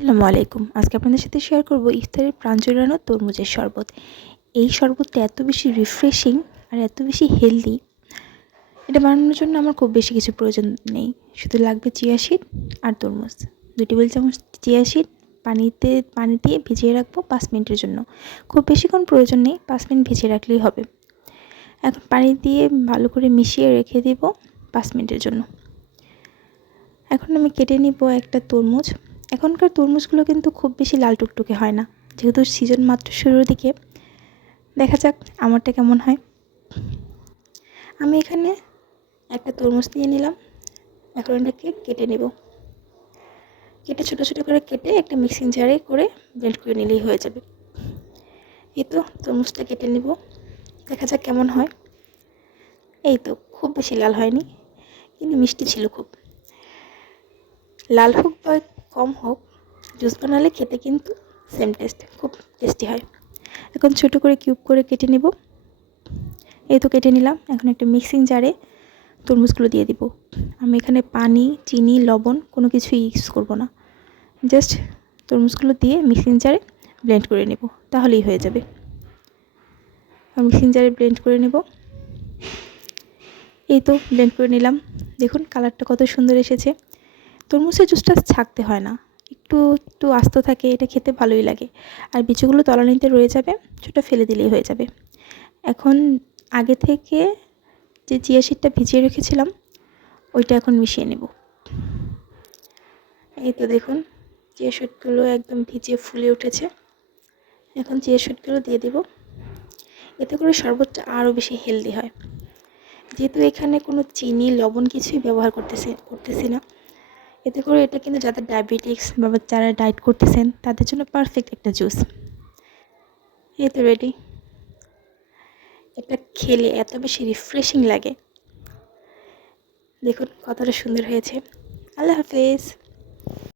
আসসালামু আলাইকুম। আজকে আপনাদের সাথে শেয়ার করব ইফতারের প্রাণ জোড়ানো তরমুজের শরবত। এই শরবতটা এত বেশি রিফ্রেশিং আর এত বেশি হেলদি এটা বানানোর জন্য আমার খুব বেশি কিছু প্রয়োজন নেই। শুধু লাগবে চিয়া সিড আর তরমুজ। দুই টেবিল চামচ চিয়া সিড পানিতে, পানি দিয়ে ভিজিয়ে রাখব পাঁচ মিনিটের জন্য। খুব বেশিক্ষণ প্রয়োজন নেই, পাঁচ মিনিট ভিজিয়ে রাখলেই হবে। এখন পানি দিয়ে ভালো করে মিশিয়ে রেখে দিব পাঁচ মিনিটের জন্য। এখন আমি কেটে নিব একটা তরমুজ। এখনকার তরমুজগুলো কিন্তু খুব বেশি লাল টুকটুকে হয় না। যেহেতু সিজন মাত্র শুরুর দিকে, দেখা যাক আমারটা কেমন হয়। আমি এখানে একটা তরমুজ নিয়ে নিলাম। এখন এটাকে কেটে নেব? কেটে ছোটো ছোটো করে কেটে একটা মিক্সিং জারে করে ব্লেন্ড করে নিলেই হয়ে যাবে। এই তো তরমুজটা কেটে নেব। দেখা যাক কেমন হয়। এই তো খুব বেশি লাল হয়নি, কিন্তু মিষ্টি ছিল খুব। লাল হোক বা কম হোক, জুস বানালে খেতে কিন্তু সেম টেস্ট খুব টেস্টি হয়। এখন ছোটো করে কিউব করে কেটে নেব। এই তো কেটে নিলাম। এখন একটা মিক্সিং জারে তরমুজগুলো দিয়ে দিব। আমি এখানে পানি, চিনি, লবণ কোনো কিছুই ইউজ করব না। জাস্ট তরমুজগুলো দিয়ে মিক্সিং জারে ব্লেন্ড করে নেব। তাহলেই হয়ে যাবে। মিক্সিং জারে ব্লেন্ড করে নেব। এই তো ব্লেন্ড করে নিলাম। দেখুন কালারটা কত সুন্দর এসেছে। তরমুজের জুসটা ছাকতে হয় না। একটু একটু আস্ত থাকে, এটা খেতে ভালোই লাগে। আর বিচুগুলো তলানিতে রয়ে যাবে, সেটা ফেলে দিলেই হয়ে যাবে। এখন আগে থেকে যে চিয়া সিডটা ভিজিয়ে রেখেছিলাম, ওইটা এখন মিশিয়ে নেব। এই তো দেখুন, চিয়া সিডগুলো একদম ভিজিয়ে ফুলে উঠেছে। এখন চিয়া সিডগুলো দিয়ে দেব। এতে করে শরবতটা আরও বেশি হেলদি হয়। যেহেতু এখানে কোনো চিনি, লবণ কিছুই ব্যবহার করতেছে, করতেছি না। এতে করে এটা কিন্তু যাদের ডায়াবেটিক্স বা যারা ডায়েট করতেছেন, তাদের জন্য পারফেক্ট একটা জুস এই তো রেডি এটা খেলে এত বেশি রিফ্রেশিং লাগে। দেখুন কতটা সুন্দর হয়েছে। আল্লাহ হাফেজ।